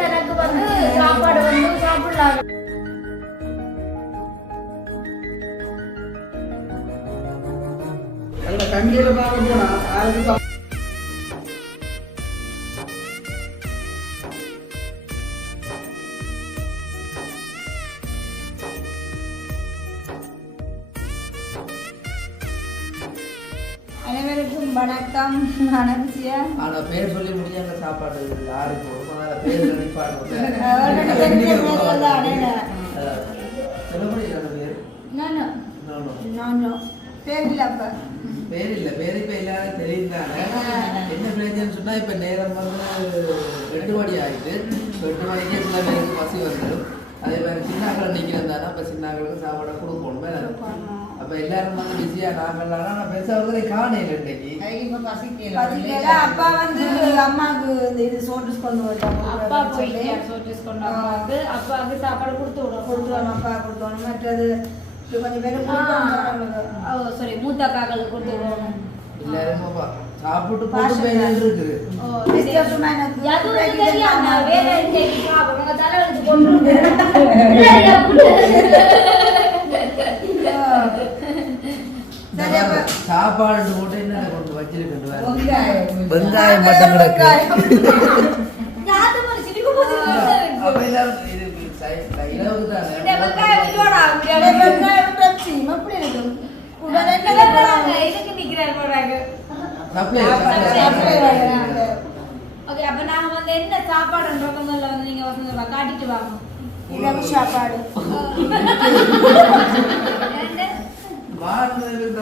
தனக்கு வந்து சாப்பாடு வந்து சாப்பிடலாம் அந்த கஞ்சியில பார்க்க போனா அதுக்கு தெரியல அப்ப பேர் இல்ல பேர் இப்ப எல்லாரும் தெரியுதானே என்ன பிரச்சனை சொன்னா இப்ப நேரம் வந்து ரெண்டு மணி ஆயிட்டு ரெண்டு மணிக்கே சில பேருக்கு பசி வந்துடும் அதே மாதிரி சின்னாக்கள் நிக்கிறதானா அப்ப சின்னாக்களுக்கு சாப்பாடு கொடுக்கணும் அப்ப எல்லாரும் வந்து பிஸியா நாங்கள்லாம் நான் பெருசா ஒருத்தரை காணையில் இன்னைக்கு பாத்தீங்களா அப்பா வந்து அம்மாவுக்கு இந்த இது சோட்டு கொண்டு வருவாங்க அப்பா போயிட்டு சோட்டிஸ் கொண்டு வந்து அப்பாவுக்கு சாப்பாடு கொடுத்து விடும் கொடுத்துருவாங்க அப்பா கொடுத்துருவாங்க மற்றது கொஞ்சம் பேர் சாரி மூத்த அக்காக்களுக்கு கொடுத்து விடணும் எல்லாரும் சாப்பிட்டு போட்டு இருக்குது எதுவும் தெரியாம வேற தலைவலிக்கு கொண்டு சரி அப்ப சாப்பாடு போட்டு என்ன கொண்டு வச்சிருக்கேன் வெங்காயம். மட்டும் கிடக்கு. என்ன வைக்கிறாங்க? இதுக்கு நிக்கிறார் போறாங்க.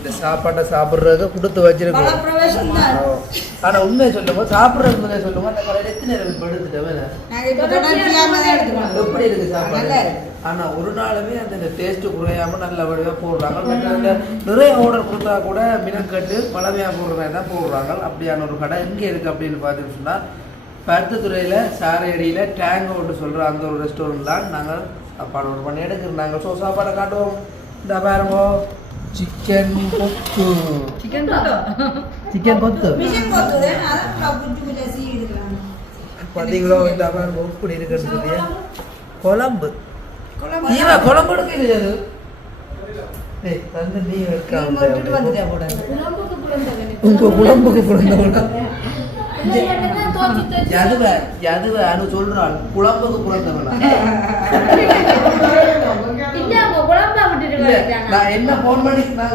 இந்த சாப்பாட்டை சாப்பிடுறதுக்கு கொடுத்து வச்சிருக்கோம். ஆனா உண்மையை சொல்லுங்க சாப்பிடுறதுக்கு முதல்ல சொல்லுங்க அந்த கடையில எத்தனை நேரம் எடுத்துட்டேன். எப்படி இருக்கு சாப்பாடு? நல்லா இருக்கு. ஆனா ஒரு நாளுமே அந்த டேஸ்ட் குறையாம நல்ல வடிவா போடுறாங்க. அந்த நிறைய ஆர்டர் கொடுத்தா கூட மினக்கட்டு பழமையா போடுற மாதிரி தான் போடுறாங்க. அப்படியான ஒரு கடை எங்க இருக்கு அப்படின்னு பார்த்தீங்கன்னு சொன்னா பருத்தத்துறையில சாரையடியில டேங்கோ ஒன்று சொல்ற அந்த ஒரு ரெஸ்டாரண்ட் தான் நாங்கள் சாப்பாடு ஒரு பண்ணி எடுக்கிறோம். நாங்கள் ஸோ சாப்பாடை காட்டுவோம். இந்த பாருங்க. மிஷின் போட்டுது, அதான் நான் குஞ்சு குஞ்சா சீவி எடுக்கிறாங்க. பார்த்தீங்களோ இந்த பாருங்க இப்படி இருக்குன்னு சொல்லி குழம்பு குழம்பு நீவா குழம்பு எடுக்கிறது அது டேய் தந்து நீ. குழம்புக்கு குழந்தை உங்க குழம்புக்கு தோச்சு எதுவ எதுவ அனு சொல்றாள் குழம்புக்கு பிறந்தவனா இல்ல அவங்க குழம்பா விட்டுட்டு இல்ல வந்துட்டாங்க நான் என்ன போன் பண்ணி நான்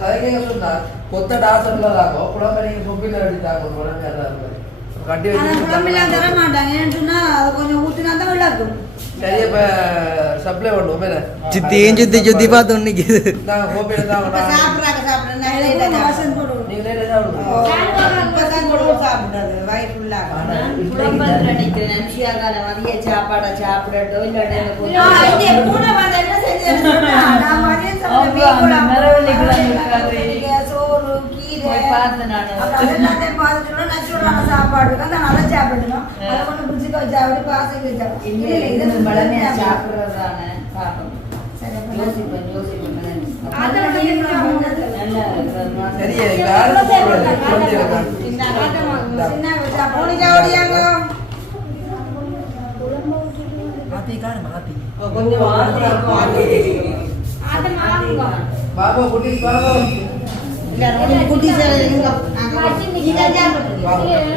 கதை கேட்க சொன்னா கொத்த டாசன்ல தாங்க குழம்பு நீங்க சொப்பில அடித்தாங்க குழம்பு கட்டி தர வச்சு மாட்டாங்க. ஏன்னு சொன்னா அதை கொஞ்சம் ஊத்தினா தான் இப்ப சப்ளை பண்ணுவோம் சுத்தியும் சுத்தி சுத்தி பார்த்து மதிய சாப்பாடை சாப்பிடட்டோ கீரை, சோறு, சாப்பாடு நல்லா சாப்பிடணும். அதை கொண்டு ஃப்ரிட்ஜுக்கு வச்சு அப்படி. இல்ல இது பழமையா சாப்பிடுறதானே? பாப்போம் யோசிப்பேன் யோசிப்பேன். கொஞ்சம் பாபா குட்டி பாபா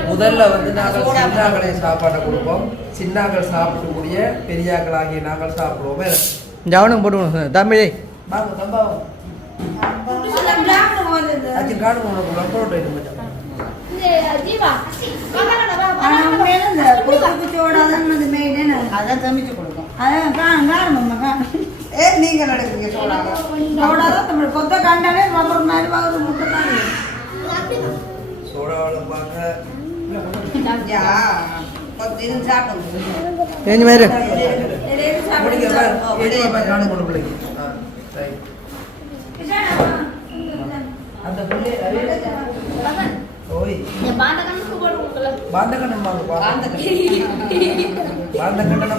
முதல்ல வந்து நாங்கள் சின்னாக்களை சாப்பாட்டை கொடுப்போம். சின்னாக்கள் சாப்பிடக்கூடிய பெரியாக்கள் ஆகிய நாங்கள் சாப்பிடுவோம். ஜவனம் போட்டு தமிழே பாபு தம்பாவும். அச்சு காடு உனக்கு main என்ன? அதான் சமைச்சு கொடுக்கும். அதான் நடக்குறீங்க சோடாதான் கொத்த கண்டாலே மாதிரி கணக்கு போடுவோம்ல பாந்தகண்ணன் பாந்தகண்ணன். பாந்தகண்ணனை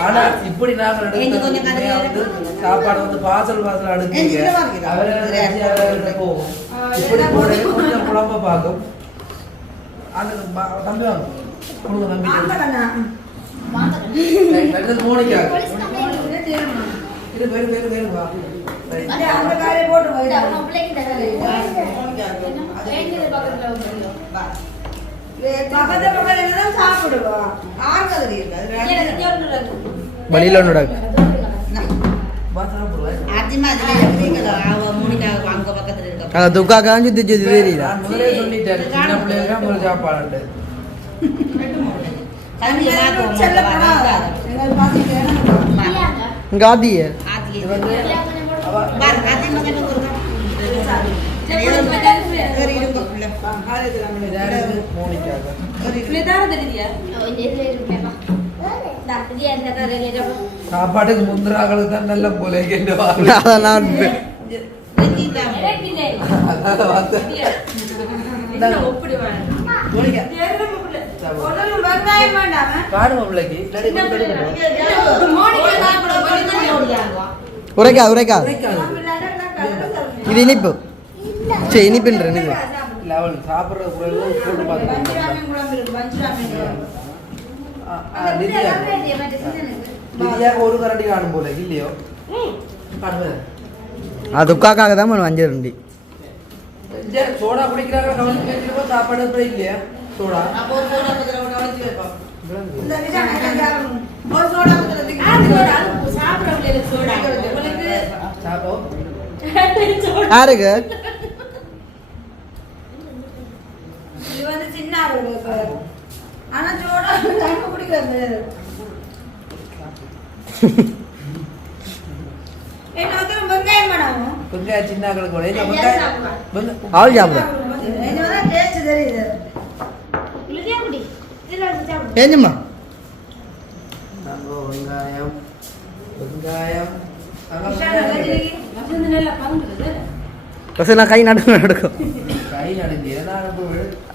ஆனா இப்படி நாங்க எங்க கொஞ்சம் நடந்தது கதையா வந்து சாப்பாடு வந்து பாசல் பாசல் அடுக்கீங்க எங்க இருக்குது? அவரை வச்சு அவரை போகும். இப்படி போட கொஞ்சம் குழம்ப பார்க்கும். அந்த பா- தம்பி வாங்க. கொடுங்க தம்பி. பாந்தகண்ணா. சரி, அடுத்தது மோனிகா. இது தேவை. இது பேரு பேரு பேரு வா. சரி. இந்த அந்த காலையை போட்டு போயிடு பிள்ளைக்கு தரல பக்கத்துல வந்து பக்கத்து பக்கத்துல தான் சாப்பிடுவோம் ஆறு கதிரை இருக்கு. அது ரெண்டு எனக்கு தெரியும் வழியில் இருக்க. அந்த துக்காக்காக சுற்றி சுற்றி தெரியுதா சாப்பாடு கஞ்சி சாப்பாட்டுக்கு முந்திராக்களுக்கு தான் நல்ல போல அதான். உரைக்கா. இது இனிப்பு சரி இனிப்புன்ற இது. இல்ல, அவள் சாப்பிடுற குறைவு போட்டு பார்த்துக்கோங்க. ஒரு கரண்டி காணும் போல இல்லையோ? அது துக்காக்காக தான் நம்ம வஞ்சல் உண்டி சரி, சோடா குடிக்கிறாங்க கவனிச்சு கேட்டு சாப்பாடு இல்லையா? சோடா. அப்போ ஒரு சோடா பத்திர ஒன்று உடைச்சு வைப்போம் இந்த விஷயம் எனக்கு யாரும் ஒரு சோடா பத்திரத்துக்கு சாப்பிடும் யாருக்கு இது வந்து சின்ன ஆளுகளுக்கு ஆனா சோடா தண்ணி குடிக்கிறது. என்ன வந்து வெங்காயம் சின்ன ஆக்களுக்கு கூட. ஏய், வெங்காயம் வெங்க- அவள் சாப்பிட இது வந்து டேஸ்ட் தெரியுது. ஏஞ்சம்மா. நாங்க வெங்காயம். வெங்காயம். விஷயம் நல்லா இருக்கு. பசங்க நான் கை நடுங்க நடக்கும் கை நடுங்கி. நான்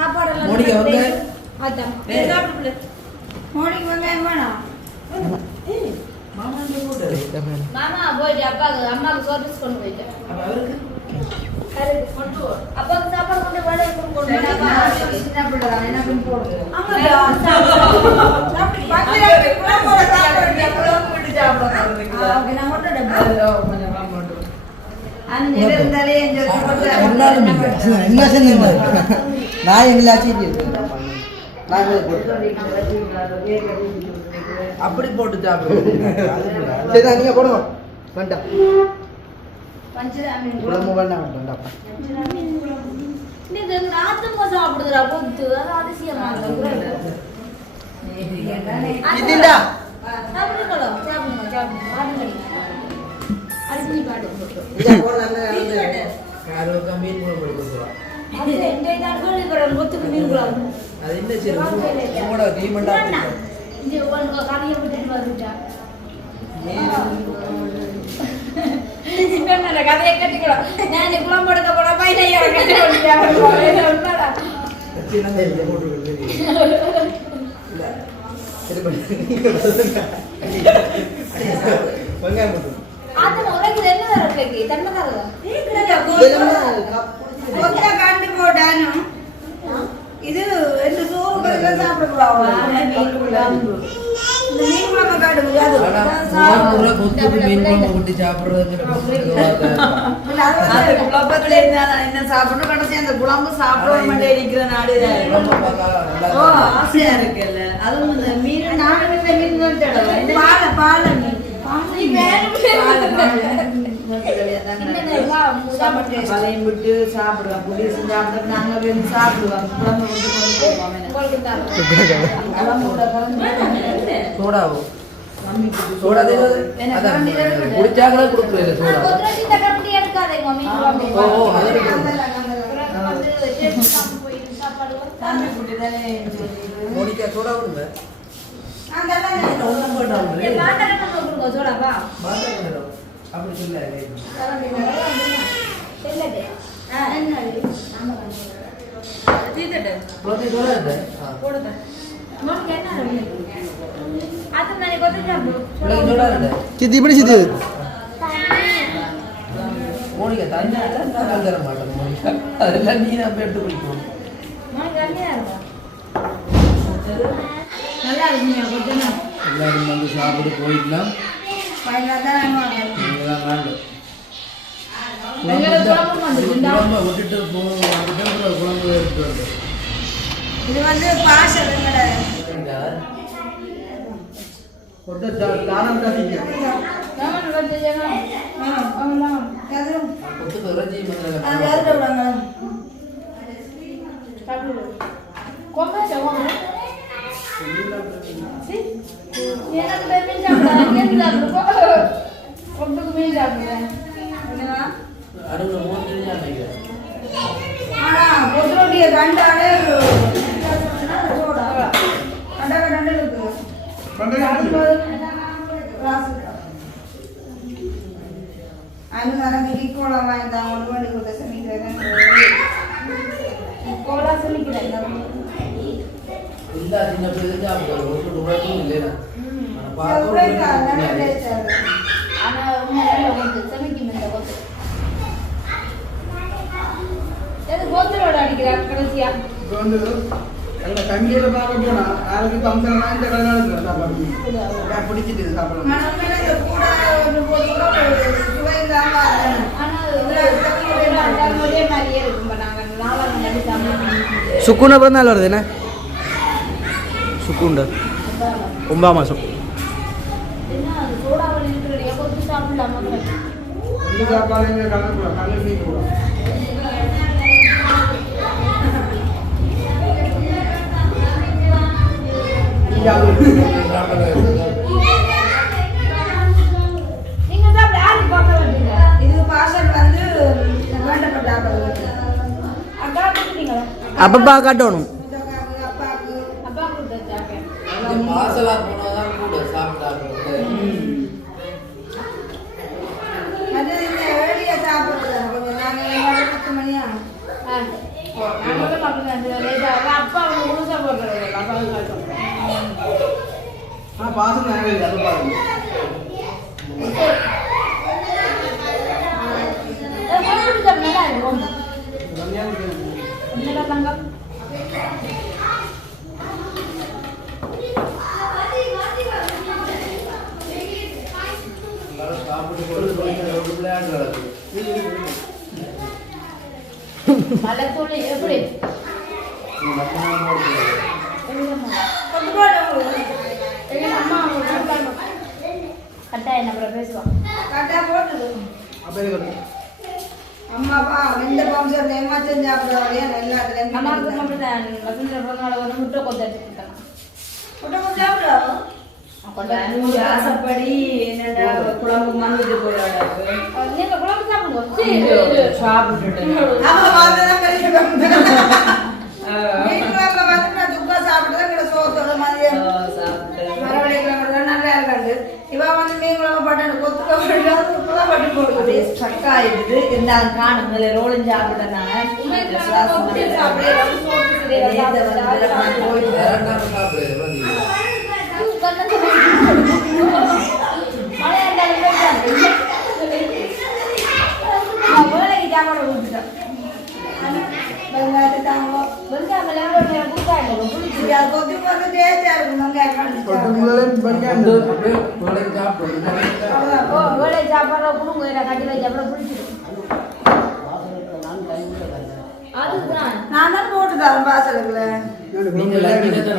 சாப்பிடு மோனிகா வெங்காயம். ஏய், மோனிக்கு வெங்காயம் வேணாம் மாமா போயிட்டு அப்பாவுக்கு அம்மாவுக்கு சோர்டிஸ் கொண்டு போயிட்டேன் அப்ப அவருக்கு? கொண்டு போ. அப்பாவுக்கு சாப்பாடு கொண்டு வேலை பண்ணி. என்ன சொன்னீங்க நான் எங்களாச்சு அப்படி போட்டு சாப்பிடுவோம் சரி நீங்க போடுங்க. வேண்டாம் குழம்பு வேண்டாம். வேண்டாம். இதுண்டா பாடு அது என்ன சரி உங்களோட டீமெண்டா இந்த உனக்கு கதையை விட்டுட்டு வந்துட்டா. சிக்கன் கதையை கட்டிக்கலாம் நான் குழம்பு எடுக்க போன பையனை கட்டி கொண்டு சின்ன கையில போட்டு இல்ல. சரி வெங்காயம் போட்டு அது உனக்கு என்ன தர தானும் இது இந்த சோறு சாப்பிடக்கூடாது மீன் குழம்பு காட்டு முடியாது என்ன சாப்பிடணும்? கடைசி அந்த குழம்பு சாப்பிட மாட்டே இருக்கிற நாடு ஓ ஆசையா இருக்குல்ல. அதுவும் இந்த மீன் நானும் மீன் பழையம் விட்டு சாப்பிடுவோம் புளியசு சாப்பிட்டு நாங்க போய் சாப்பிடுவோம் குழம்பு கொண்டு கொண்டு போவோம் சோடாவும் சோடா அதான் கொடுக்குறது சோடா ஓ மோனிகா சோடா விடுங்க சோடாப்பா மாத்திரம் அப்படி சொல்ல தீத்தட்டு. குழந்தை சோடா இருக்கு ஆ. போடுங்க. உனக்கு என்ன அது நான் கொத்து சாப்பிடு பிள்ளைக்கு சோடா இருக்கு சித்தி இப்படி சித்தி. மோனிகா தண்ணி நான் தர மாட்டேன் மோனிகா. அதெல்லாம் நீ தான் போய் எடுத்து குடிக்கணும். உனக்கு கம்மியா இருக்கா நல்லா இருக்குங்க கொஞ்சம் எல்லாரும் வந்து சாப்பிட்டு போயிக்கலாம் பதினாறு தான் நாங்க வாங்குறோம். நீங்களாம் வேண்டும் எங்களுக்கு குழம்பு விட்டுட்டு போ விட்டுட்டு அப்புறம் குழம்பு எடுத்து வந்து இது வந்து எதுல விடுவாங்க சாப்பிடு. கொம்பை வாங்க. சி. எனக்கு போய் மீன் சாப்பிட இங்கே சாப்பிடு கொம்புக்கு மீன் சாப்பிடுறேன் என்னவா? அடுத்த மூணு தெரிஞ்சா நினைக்கிறேன் ஆனா பொதுரோட்டிய கண்டாலே சோடா கண்டாவே ரெண்டு இருக்கு அது எனக்கு ஈக்குவலாக வாங்கி தான் ஒன்று வண்டி கொடுத்த சமைக்கிறேன் கோலா சொல்லிக்கிறேன் இல்ல சின்ன பிள்ளை சாப்பிடுவோம் ஒரு ரூபாய்க்கும் இல்லையா நல்ல பார்த்து டேஸ்ட் அது ஆனா உண்மையில கொத்து சமைக்கும் இந்த கொத்து எது கோத்தரோட கடைசியா இப்போ வந்து எங்களை தங்கியில் பார்க்க போனா நாளைக்கு பம்பரனா இந்த கடை சாப்பாடு பிடிச்சிட்டு சமைக்கணும் சுக்குண்ட பிறந்தாள் வருது என்ன? சுக்குண்ட. ஒன்பதாம் மாதம் சாப்பிடலாமா? சாப்பாடு கலந்து கலந்து அப்பப்பா காட்டணும் சொந்தக்காரங்க, அப்பாவுக்கு அப்பா கொடுத்தாச்சாக்க மாசலா போனாதான் கூட சாப்பிட்டாங்க அது இந்த வெளியே சாப்பிடுறது கொஞ்சம் நாங்கள் ஏழு பத்து மணி ஆகும் நாங்களும் அப்படிதான் லேட்டா அப்பா அவங்க முழுசா போடுறது அப்பா ஆனால் பாசம் நிறைய அது பாருங்க நல்லா இருக்கும் என்னடா தங்கம் எல்லாரும் சாப்பிட்டு போட்டு போயிட்டு விளையாடுறாங்க மலை தூள் எப்படி கொண்டு போடு. எங்க அம்மா அவங்க கொடுத்தாங்க. கட்டாயம் நம்ம பேசுவான் கரெக்டா போட்டுது ஆசைப்படி என்னடா குழம்பு மறந்துட்டு போயிடாது சாப்பிட்டு. இவ வந்து மீன் குழம்பு பட்டு கொத்துக்க பட்டு போடுது. ஸ்டக் ஆயிடுது. இருந்தாலும் காணும் ரோலும் சாப்பிட்டேன் கொத்து சாப்பிடுறேன் சோப்பு சரியா சாப்பிடுறேன் வேண்டாம் சாப்பிடுறது வந்து மழை இருந்தாலும் போயிட்டாங்க சாப்பாடு கொடுத்துட்டேன் வெங்காயத்தை தாங்க வெங்காயம் கூட்டாங்க இது அது கொத்தி பார்த்து டேஸ்டா இருக்கும் வெங்காயம் வேலை கட்டி வச்சு அப்புறம் அதுதான் நான் தான் போட்டு தரேன் நீங்க தான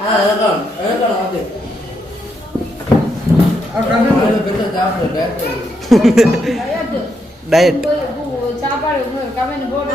ஆ அதான் அதான் ஓகே பெருசா சாப்பிடுறேன் டயட் சாப்பாடு கமெண்ட் போட்டு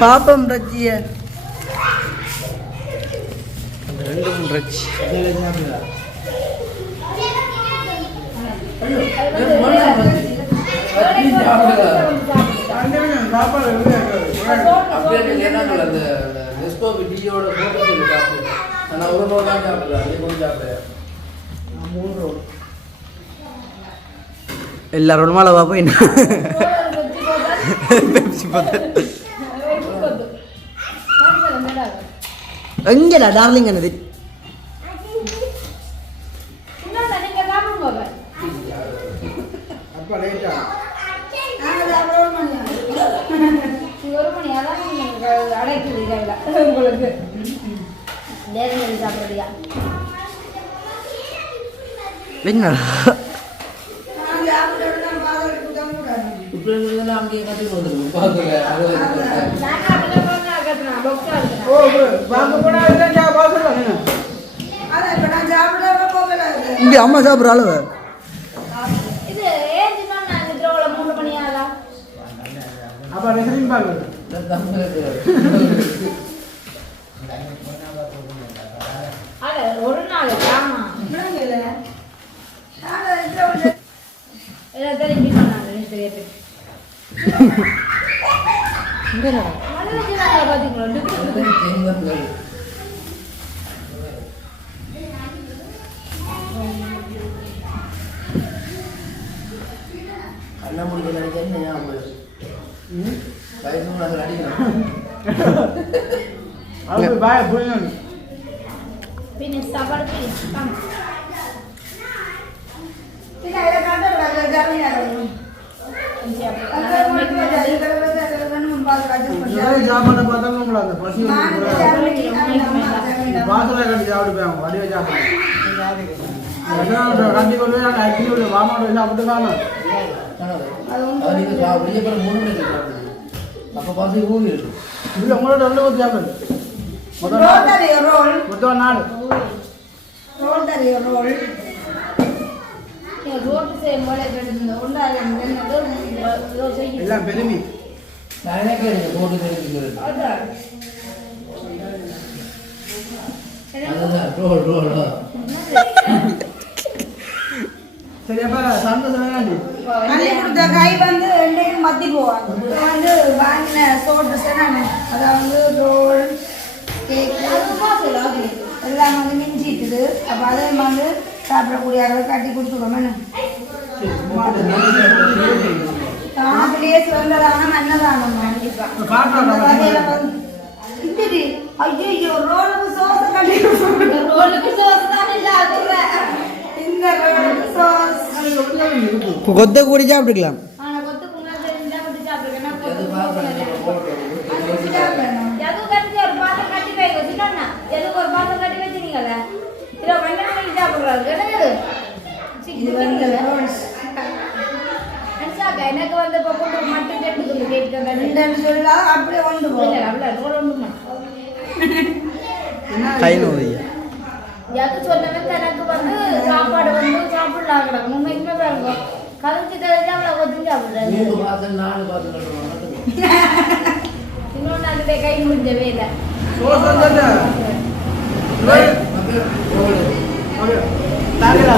பாப்பம் ரஜிய ரெண்டு மூணு ரஜி சாப்பாடு அப்படியே என்ன அந்த நெஸ்கோபி டீயோட போட்டு சாப்பிடுறேன் நான் ஒரு ரூபா தான் சாப்பிடல நீ கொஞ்சம் சாப்பிடுறேன் மூணு எல்லாரோட மேலே பாப்போம் என்ன? பெப்சி பார்த்து எங்கடா டார்லிங் என்னது அப்பா லேட்டா ஒரு மணி அதான் அடைக்குது கையில் உங்களுக்கு நேரம் சாப்பிட்றதுயா என்னடா இப்போ அங்கேயே கட்டிட்டு வந்துருக்கோம் பார்க்கல ஓ வாங்க போனா இதுதான் இங்க அம்மா சாப்பிட்ற அளவு இது ஏன் பாருங்க ஒரு நாள் ஆமா கண்ண முடிக்க நினைக்கிறேன் ஞாபகம் அவங்க பாய புரியணும் பின்ன சாப்பாடு பின் நிறைய சாப்பாடு பார்த்தாலும் உங்களை அந்த பசி பாசல கட்டி சாப்பிட்டு வடிவ சாப்பிடு கட்டி கொண்டு போய் நாங்கள் நீங்கள் சாப்பிடுங்க அப்புறம் மூணு மணிக்கு சாப்பிடுங்க அப்போ ஊறி இருக்கும் இல்லை உங்களோட ரெண்டு ஊற்றி சாப்பிடுது மொத்தம் செய்யும் போல கேட்டு ஒன்றாக என்னது செய்யும் எல்லாம் பெருமை. நான் கேட்குறேன் போட்டு தெரிஞ்சுக்கிறது அதுதான் ரோல் ரோல் சரி அப்போ சந்தோஷம் வேணாண்டி அள்ளி கொடுத்த காய் வந்து ரெண்டையும் மத்தி போவாங்க இப்போ வந்து வாங்கின சோறு நான் அதாவது ரோல் கேக் எல்லாம் வந்து மிஞ்சிட்டுது. அப்போ அதே வந்து சாப்பிடக்கூடிய அளவு கட்டி கொடுத்துருவோம் தானத்திலேயே சிறந்ததான மன்னதானம் கண்டிப்பாக ஐயையோ, ரோலுக்கு சோறு கட்டி. ரோலுக்கு தானே சாப்பிடுறேன் இந்த ரோலுக்கு சோஸ். கொத்த கூடி சாப்பிட்டுக்கலாம். எனக்கு வந்து இப்போ கொண்டு மட்டும் கேட்டு கேட்டு ரெண்டுன்னு சொல்லா அப்படியே கொண்டு போ. இல்லை அவ்வளோ அது சொன்னவன் தனக்கு வந்து சாப்பாடு வந்து சாப்பிடலாம் கிடக்கும் உண்மைக்குமே பாருங்க. கதைச்சு கதைச்சு அவளை கட்டுவாங்க இன்னொன்று அந்த கை முடிஞ்ச வேலை. தாங்க